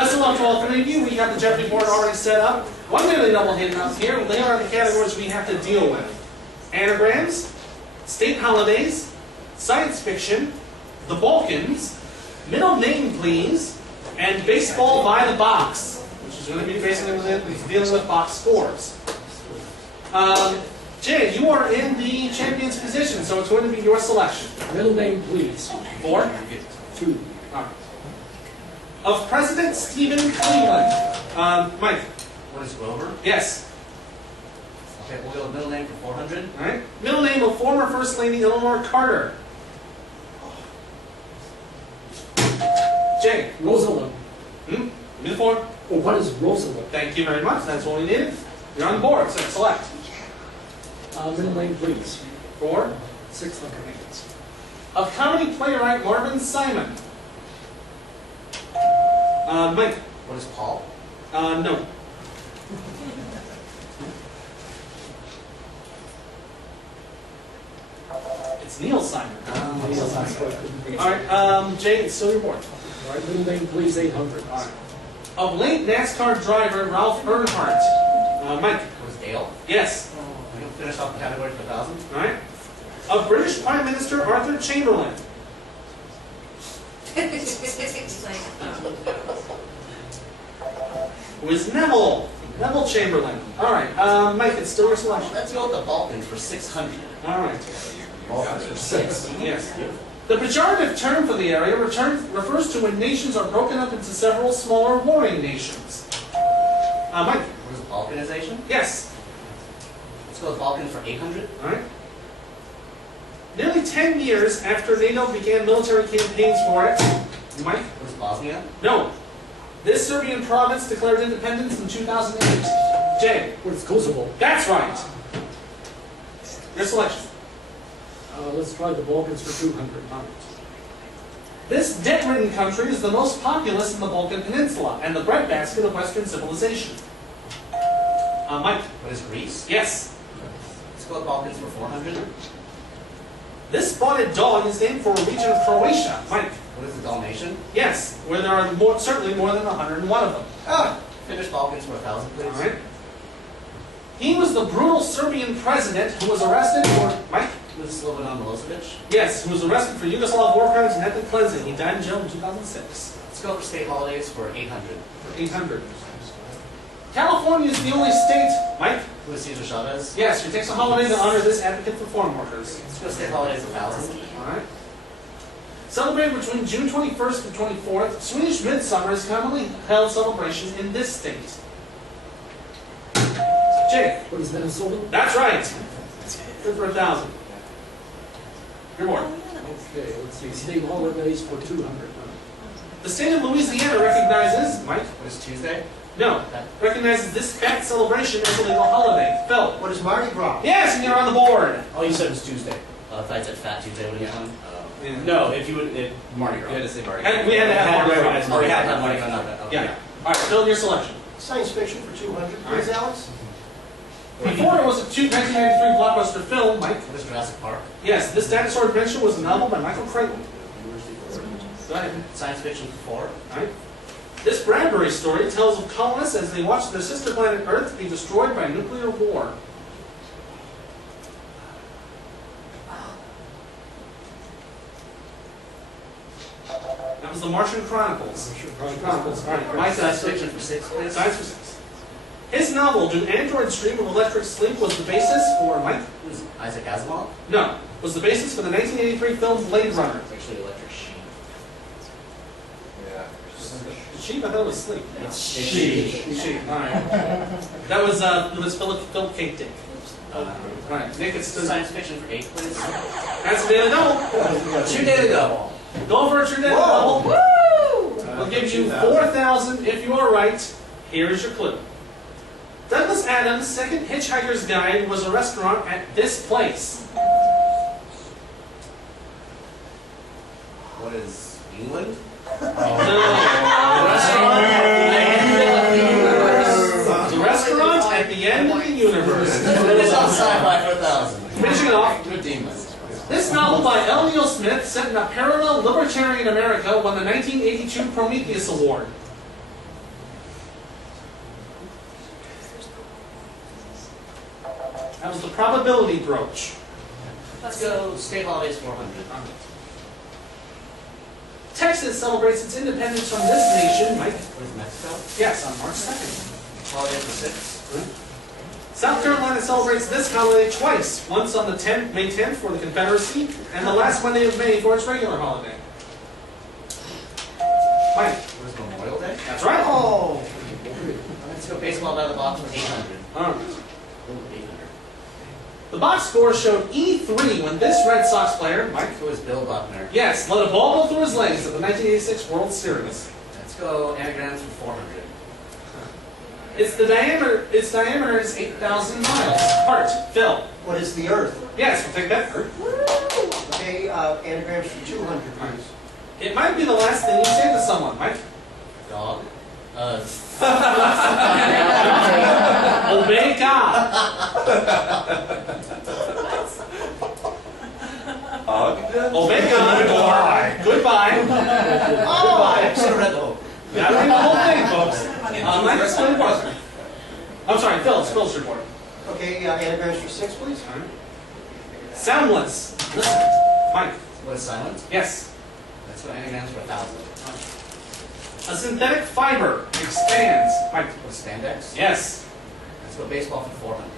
Best of luck to all three of you. We have the Jeopardy board already set up. One nearly double hidden up here. They are the categories we have to deal with. Anagrams, state holidays, science fiction, the Balkans, middle name please, and baseball by the box, which is going to be basically dealing with box scores. Jay, you are in the champion's position, so it's going to be your selection. Middle name, please. 4? 2. All right. Of President Stephen Cleveland. Mike. What is Grover? Yes. Okay, we'll go with middle name for 400. All right. Middle name of former First Lady Eleanor Carter. Jay. Rosalind. Give me the 4. Well, what is Rosalind? Thank you very much. That's what we needed. You're on the board, so select. Middle name, please. 4. 600. Of comedy playwright Marvin Simon. Mike. What is Paul? No. It's Neil Simon. Neil Simon. All right, Jay, it's still your board. All right, middle name, please. 800. All right. Of late NASCAR driver Ralph Earnhardt. Mike. What is Dale? Yes. We're going to finish off the category for 1,000. All right. Of British Prime Minister Arthur Chamberlain. Who is Neville? Neville Chamberlain. All right, Mike, it's still your selection. Let's go with the Balkans for 600. All right. Balkans for 6. Yes. The pejorative term for the area refers to when nations are broken up into several smaller warring nations. Mike. What is Balkanization? Yes. Let's go with Balkans for 800. All right. Nearly 10 years after NATO began military campaigns for it. Mike. What is Bosnia? No. This Serbian province declared independence in 2008. Jay. What is Kosovo? That's right. Your selection. Let's try the Balkans for 200. This debt-ridden country is the most populous in the Balkan Peninsula and the breadbasket of Western civilization. Mike. What is Greece? Yes. Let's go with Balkans for 400. This spotted dog is named for a region of Croatia. Mike. What is the Dalmatian? Yes, where there are certainly more than 101 of them. Finish Balkans for 1,000, please. All right. He was the brutal Serbian president who was arrested for... Mike? What is Slobodan Milosevic? Yes, who was arrested for Yugoslav war crimes and ethnic cleansing. He died in jail in 2006. Let's go for state holidays for 800. For 800. California is the only state... Mike? Who is Cesar Chavez? Yes, who takes a holiday to honor this advocate for farm workers. Let's go state holidays 1,000. All right. Celebrated between June 21st and 24th, Swedish Midsummer is commonly held celebration in this state. Jake. What is Minnesota? That's right. Good for 1,000. Your board. Okay, let's see. State holidays for 200. The state of Louisiana recognizes... Mike? What is Tuesday? No. Recognizes this fat celebration as a legal holiday. Phil? What is Mardi Gras? Yes, and you're on the board. Oh, you said it was Tuesday. If I said Fat Tuesday, would have gone? Yeah. No, if you would, Mardi Gras. You had to say Mardi And we had to have Mardi Gras. Oh, we had to have Mardi Gras, not that. Okay. Yeah. All right, Phil, your selection. Science fiction for 200. Please, Alex. Before it was a 1993 blockbuster film, Mike. What is Jurassic Park? Yes, this dinosaur adventure was a novel by Michael Crichton. Go ahead. Science fiction for 4. All right. This Bradbury story tells of colonists as they watch their sister planet Earth be destroyed by nuclear war. That was the Martian Chronicles. Chronicles. All right. My Science selection. fiction for 6, please. Science for 6. His novel, Do Androids Dream of Electric Sleep, was the basis for, Mike? Who is Isaac Asimov? No. Was the basis for the 1983 film Blade Runner. It's actually Electric Sheep. Yeah. Sheep? I thought it was sleep. It's Sheep. Sheep. All right. That was Philip K. Dick. All right. Nick, it's Science fiction for 8, please. That's a day to go. True day to go. Go for a true day to go. Woo! We'll give you 4,000 if you are right. Here's your clue. Douglas Adams' second Hitchhiker's Guide was a restaurant at this place. What is England? The restaurant at the end of the universe. Finish off sci-fi for 1,000. Finishing it off. Good demons. This novel by L. Neil Smith, set in a parallel libertarian America, won the 1982 Prometheus Award. probability brooch. Let's go state holidays 400. Texas celebrates its independence from this nation, Mike. Where's Mexico? Yes, on March 2nd. Holiday for 6. South Carolina celebrates this holiday twice. Once on the May 10th for the Confederacy, and the last Monday of May for its regular holiday. Mike. Where's Memorial Day? That's right. Oh, Let's go baseball by the box with 800. All right. 800. The box score showed E3 when this Red Sox player, Mike, Who is Bill Buckner? yes, let a ball go through his legs at the 1986 World Series. Let's go anagrams for 400. Its diameter is 8,000 miles. Heart, Phil. what is the Earth? Yes, we'll take that. Heart. Okay, anagrams for 200, please. It might be the last thing you say to someone, Mike. Dog. Obey God. Obey God or goodbye. I should have read the whole. Gotta read the whole thing, folks. Let's go to I'm sorry, Phil's report. Okay, anagrams for 6, please. Soundless. Listen. Mike. What is silent? Yes. Let's go anagrams for 1,000. A synthetic fiber expands. Mike. What is spandex? Yes. Let's go baseball for 400.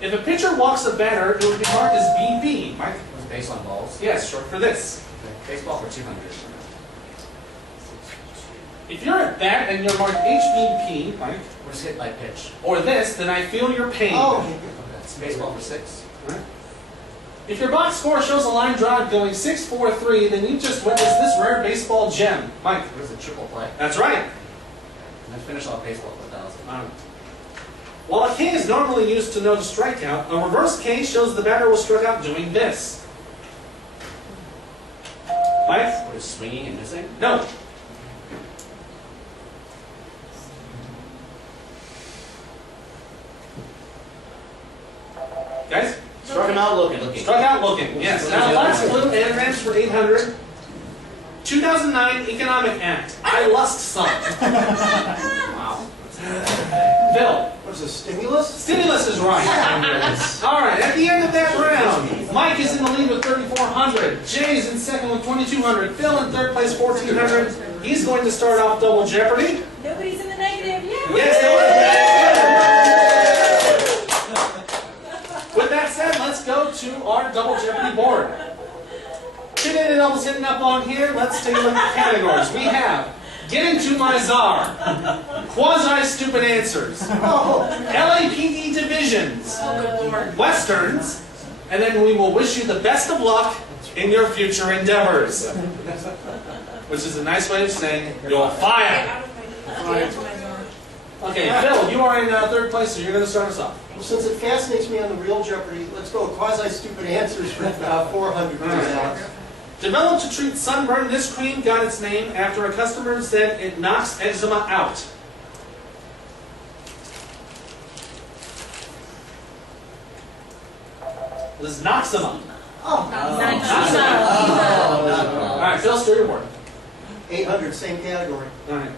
If a pitcher walks a batter, it would be marked as BB. Mike. What is base on balls? Yes, short for this. Okay. Baseball for 200. If you're at bat and you're marked HBP, Mike, What is hit by pitch? or this, then I feel your pain. Oh, That's baseball for 6. Right. If your box score shows a line drive going 6-4-3, then you just witnessed this rare baseball gem. Mike. What is a triple play? That's right. And then finish off baseball for 1,000. While a K is normally used to note a strikeout, a reverse K shows the batter was struck out doing this. Mike? What is swinging and missing? No. Guys? Struck him out looking. Struck out looking. Yes. Now, last clue, anagrams for 800. 2009 Economic Act. I lust some. Wow. Phil. what is this, stimulus? Stimulus is right. All right, at the end of that round, Mike is in the lead with 3,400. Jay's in second with 2,200. Phil in third place, 1,400. He's going to start off double Jeopardy. Nobody's in the negative. Yay! Yes, with that said, let's go to our double Jeopardy board. Two data doubles hitting up on here. Let's take a look at the categories. We have Getting to My Czar, Quasi-Stupid Answers, LAPD Divisions, Oh, good Lord. Westerns, and then we will wish you the best of luck in your future endeavors. Which is a nice way of saying you're fired. Okay, Phil, you are in third place, so you're going to start us off. Well, since it fascinates me on the real Jeopardy, let's go with quasi-stupid answers for 400, please, Alex. Developed to treat sunburn, this cream got its name after a customer said it knocks eczema out. This is Noxema. Oh, All right, Phil, steer your board. 800, same category. All right.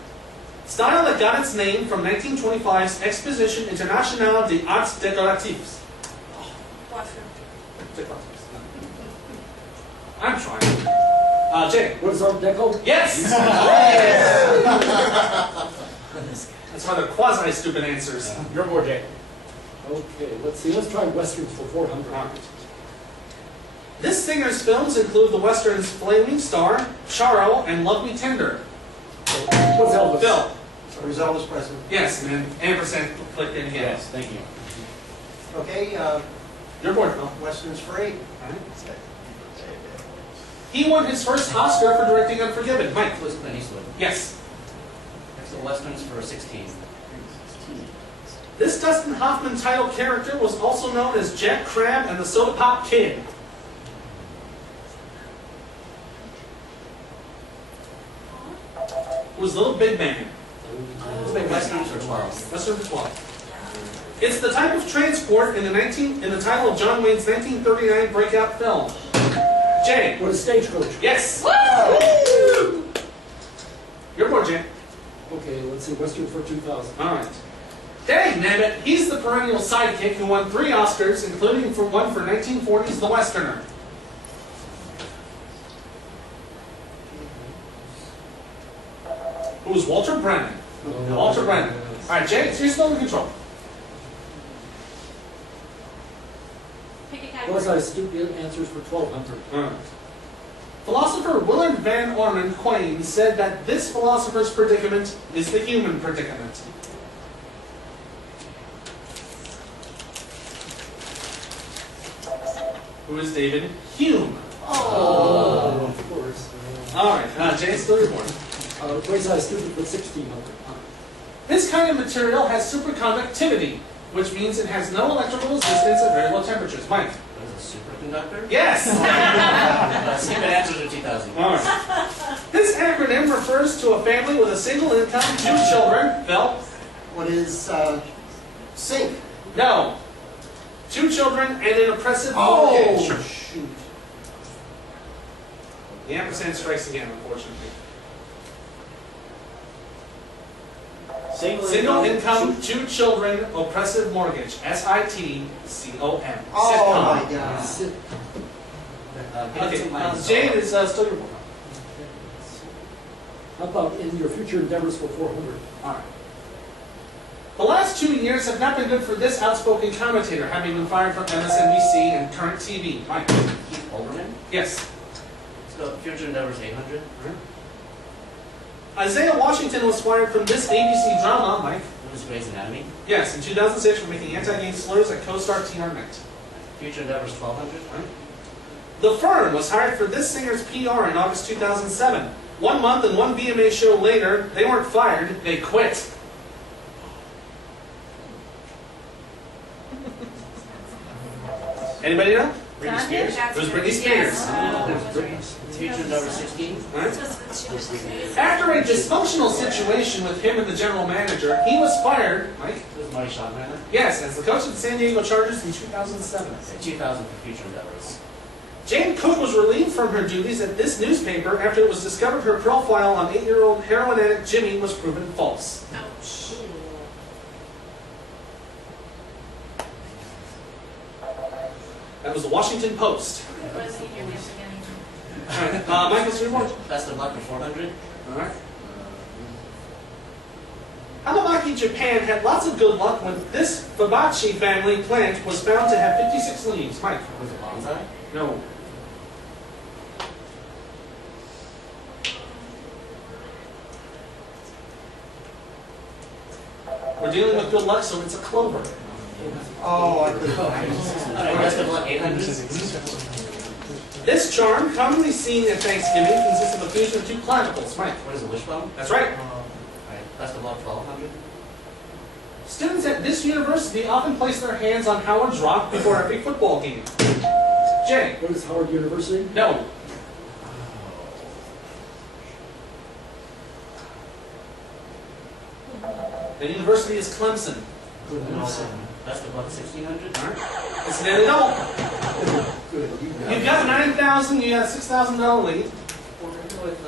Style that got its name from 1925's Exposition Internationale des Arts Décoratifs. I'm trying. Jay. What is Art Deco? Yes! That's why they're quasi-stupid answers. Your board, Jay. Okay, let's see. Let's try Westerns for 400. All right. This singer's films include the westerns Flaming Star, Charo, and Love Me Tender. What's Elvis? Phil. So is Elvis Presley. Yes, and then ampersand clicked in again. Yes, thank you. Okay, Your board, Phil. Westerns for 8. All right. He won his first Oscar for directing Unforgiven. Mike. Who is Clint Eastwood? Yes. Next, the westerns for 16. This Dustin Hoffman title character was also known as Jack Crab and the Soda Pop Kid. It was Little Big Man. Westerns for 12. Western for 12. It's the type of transport in the title of John Wayne's 1939 breakout film. Jay. What is Stagecoach? Yes. Your board, Jay. Okay, let's see. Western for 2,000. All right. Dang nabbit, he's the perennial sidekick who won 3 Oscars, including one for 1940's The Westerner. Who was Walter Brennan? Walter Brennan. Alright, Jay, so you're still in control. Pick a category. Quasi-stupid answers for 1200. Philosopher Willard Van Orman Quine said that this philosopher's predicament is the human predicament. Who is David Hume? Oh, of course. Alright, Jay, it's still your board. Quasi-stupid for 1600. This kind of material has superconductivity, which means it has no electrical resistance at very low temperatures. Mike? What is a superconductor? Yes! Stupid answers are 2000. Alright. This acronym refers to a family with a single income, 2 children. Phil? What is sink? No. 2 children and an oppressive Oh, mortgage. shoot. The ampersand strikes again, unfortunately. Single income, 2 children, oppressive mortgage. S-I-T-C-O-M. Oh my Sitcom. God. Okay, Jane is still your board. How about in your future endeavors for 400? Alright. The last 2 years have not been good for this outspoken commentator, having been fired from MSNBC and current TV. Mike? Keith Olbermann. Yes. Let's go future endeavors 800. Isaiah Washington was fired from this ABC drama, Mike? What is Grey's Anatomy? Yes, in 2006 for making anti-gay slurs at co-star TR Knight. Future endeavors 1200. The Firm was hired for this singer's PR in August 2007. 1 month and 1 VMA show later, they weren't fired, they quit. Anybody know? Britney Spears. It was Britney Spears. Future endeavors 16. Right? After a dysfunctional situation with him and the general manager, he was fired, Mike? What is Marty Schottenheimer? Yes, as the coach of the San Diego Chargers in 2007. 2000 for future endeavors. Jane Cook was relieved from her duties at this newspaper after it was discovered her profile on 8-year-old heroin addict Jimmy was proven false. Ouch. That was the Washington Post. It wasn't your guess again. Alright, Michael, so your board. Best of luck for 400. Alright. Hamamaki, Japan had lots of good luck when this Fabachi family plant was found to have 56 leaves. Mike? Was it bonsai? No. We're dealing with good luck, so it's a clover. Oh, I could. Alright, best of luck 800. This charm, commonly seen at Thanksgiving, consists of a fusion of 2 clavicles. Mike? What is a wishbone? That's right. Alright, best of luck 1200. Students at this university often place their hands on Howard's Rock before every football game. Jay? What is Howard University? No. The university is Clemson. Best of luck 1600. It's nearly double. Good. You've got 9,000, you got a $6,000 lead. We're going to go with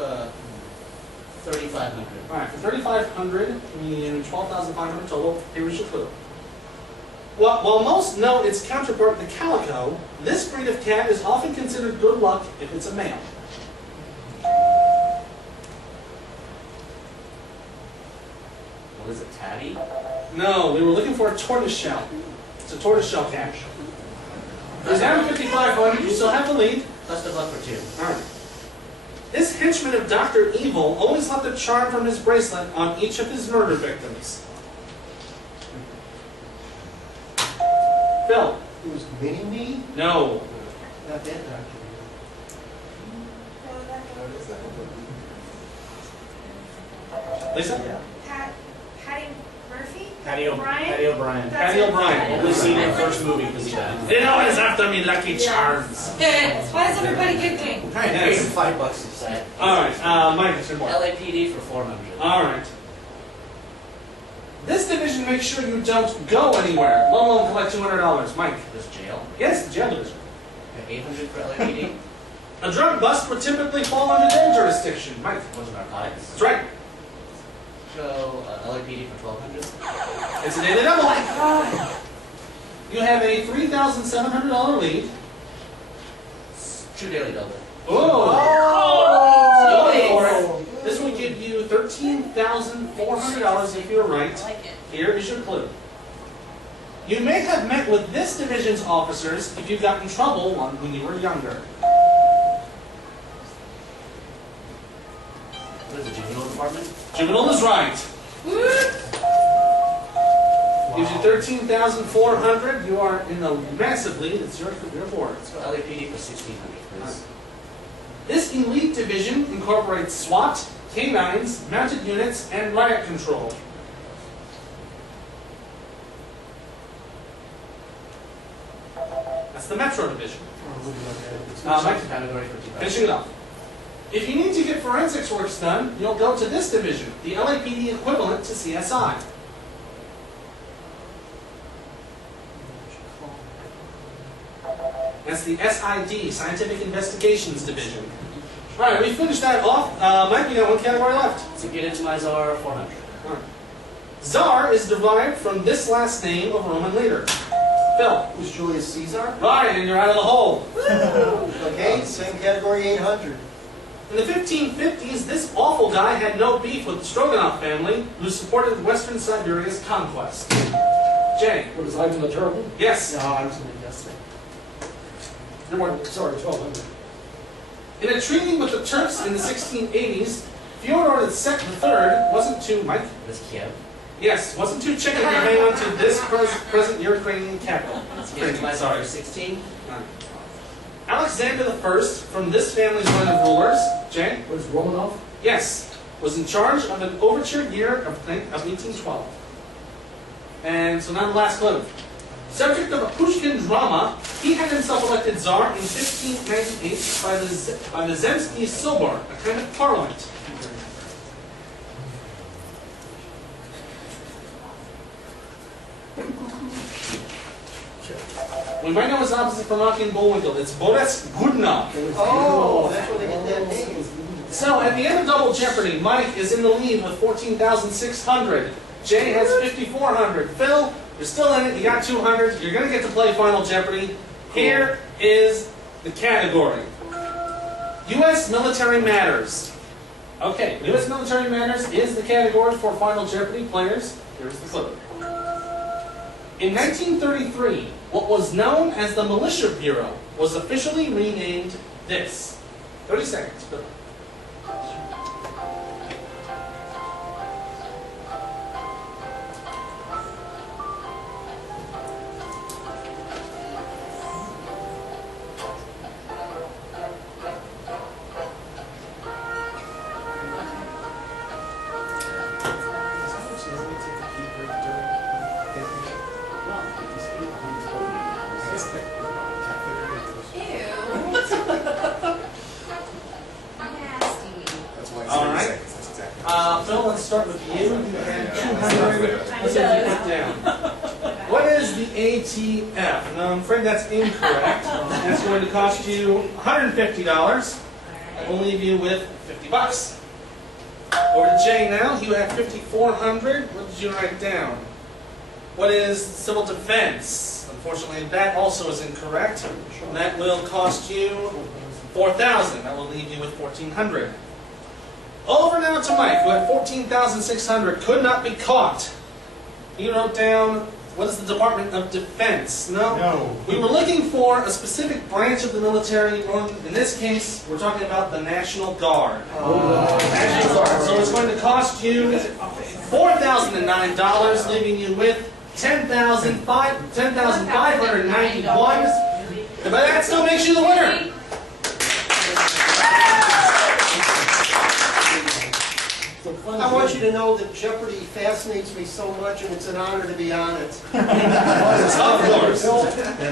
3500. Alright, for 3,500, and 12,500 total, here's your clue. Well, while most know its counterpart, the calico, this breed of cat is often considered good luck if it's a male. What is it, tabby? No, we were looking for a tortoiseshell. It's a tortoiseshell cat. There's down to 5,500, you still have the lead. Best of luck for 2. Alright. This henchman of Dr. Evil always left a charm from his bracelet on each of his murder victims. Phil? It was Mini-Me? No. Not that doctor. Lisa? Patty Murphy? Patty O'Brien? O'Brien. That's Patty it. Only O'Brien. seen her first movie because he died. It always after me lucky charms. Why does everybody giggling? Alright, Yes. $5 to decide. Alright, Mike, it's your board. LAPD for 400. Alright. This division makes sure you don't go anywhere, let alone collect $200. Mike? This jail. Yes, the jail division. 800 for LAPD. A drug bust would typically fall under their jurisdiction. Mike? What's narcotics? That's right. Go LAPD for 1200. It's a daily double. You have a $3,700 lead. True daily double. Oh! Go for it. This will give you $13,400 if you're right. I like it. Here is your clue. You may have met with this division's officers if you got in trouble when you were younger. What is the juvenile department? Juvenile is right. Gives you $13,400. You are in a massive lead. It's your board. Let's go LAPD for 1600, please. This elite division incorporates SWAT, K-9s, mounted units, and riot control. That's the Metro Division. Mike, Category for 2000. finishing it up. If you need to get forensics works done, you'll go to this division, the LAPD equivalent to CSI. That's the SID, Scientific Investigations Division. All right, we finished that off. Mike, you got one category left. To get into my czar, 400. All right. Tsar is derived from this last name of a Roman leader. Phil. Who's Julius Caesar? Right, and you're out of the hole. Okay, same category, 800. In the 1550s, this awful guy had no beef with the Stroganoff family, who supported Western Siberia's conquest. Jay. What is Ivan the Terrible? Yes. No, I was going to guess it. Your word. Sorry, 1200. In a treaty with the Turks in the 1680s, Fyodor III wasn't too, Mike? That's Kiev. Yes, wasn't too chicken to hang on to this present Ukrainian capital. To get into my czar, 16. Alexander I, from this family's line of rulers, Jay? What is Romanov? Yes, was in charge of an overture year of 1812. And so now the last clue. Subject of a Pushkin drama, he had himself elected Tsar in 1598 by the Zemsky Sobor, a kind of parliament. We might know his opposite from Rocky and Bullwinkle. It's Boris Godunov. Oh, that's where they get that name. So at the end of Double Jeopardy, Mike is in the lead with 14,600. Jay has 5,400. Phil, you're still in it. You got 200. You're going to get to play Final Jeopardy. Here is the category. U.S. Military Matters. Okay, U.S. Military Matters is the category for Final Jeopardy players. Here's the clue. In 1933, what was known as the Militia Bureau was officially renamed this. 30 seconds. Phil. Phil, let's start with you. You had 200. Let's see if you put down. What is the ATF? Now, I'm afraid that's incorrect. That's going to cost you $150. That will leave you with $50. Over to Jay now. You have 5,400. What did you write down? What is civil defense? Unfortunately, that also is incorrect. That will cost you $4,000. That will leave you with $1,400. Over now to Mike, who had 14,600, could not be caught. He wrote down, what is the Department of Defense? No. We were looking for a specific branch of the military, or in this case, we're talking about the National Guard. National Guard. So it's going to cost you $4,009, leaving you with $10,591. But that still makes you the winner. I want you to know that Jeopardy fascinates me so much, and it's an honor to be on it. Of course.